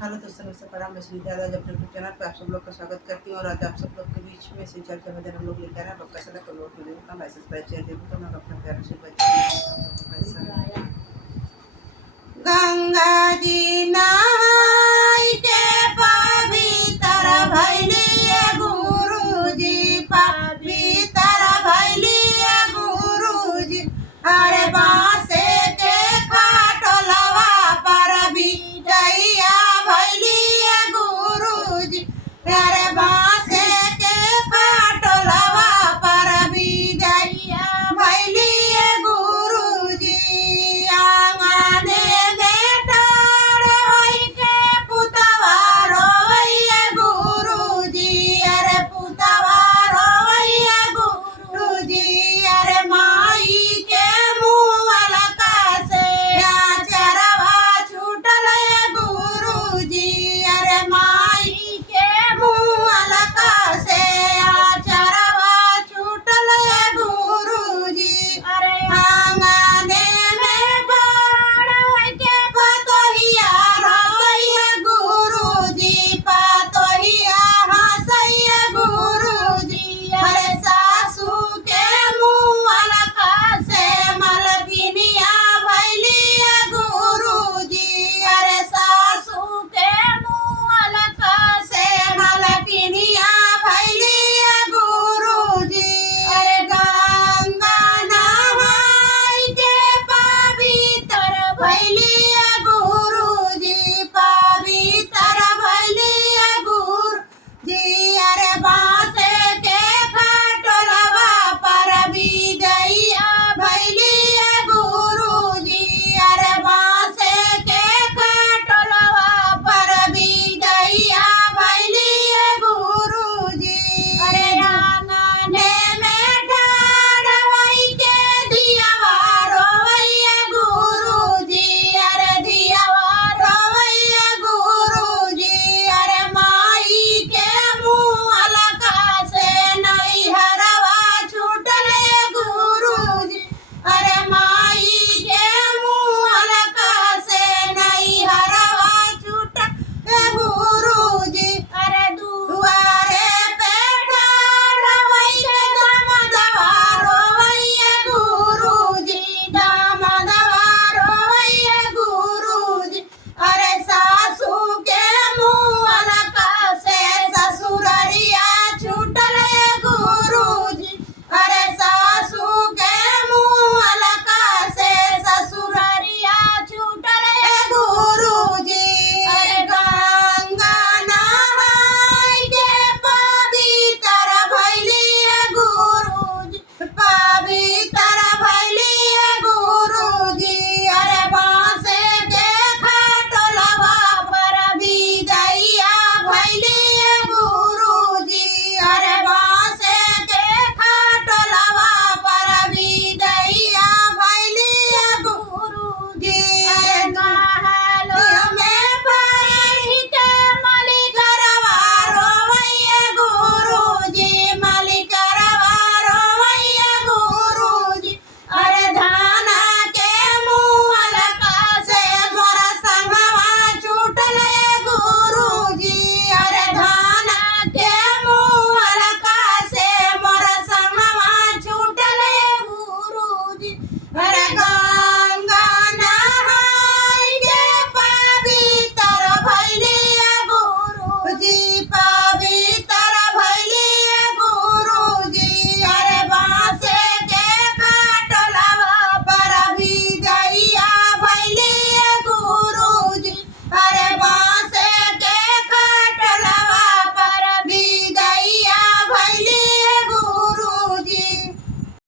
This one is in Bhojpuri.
हेलो दोस्तों, नमस्ते, प्रणाम। मैं सुनीता आज अपने यूट्यूब चैनल पर आप सब लोग का स्वागत करती हूँ। और आज आप सब लोग के बीच में से चर्चा भजन हम लोग लेकर आए। लोग कैसा लगा लोग वीडियो का मैसेज पर शेयर जरूर करना और अपना प्यार से बच्चा। गंगा जी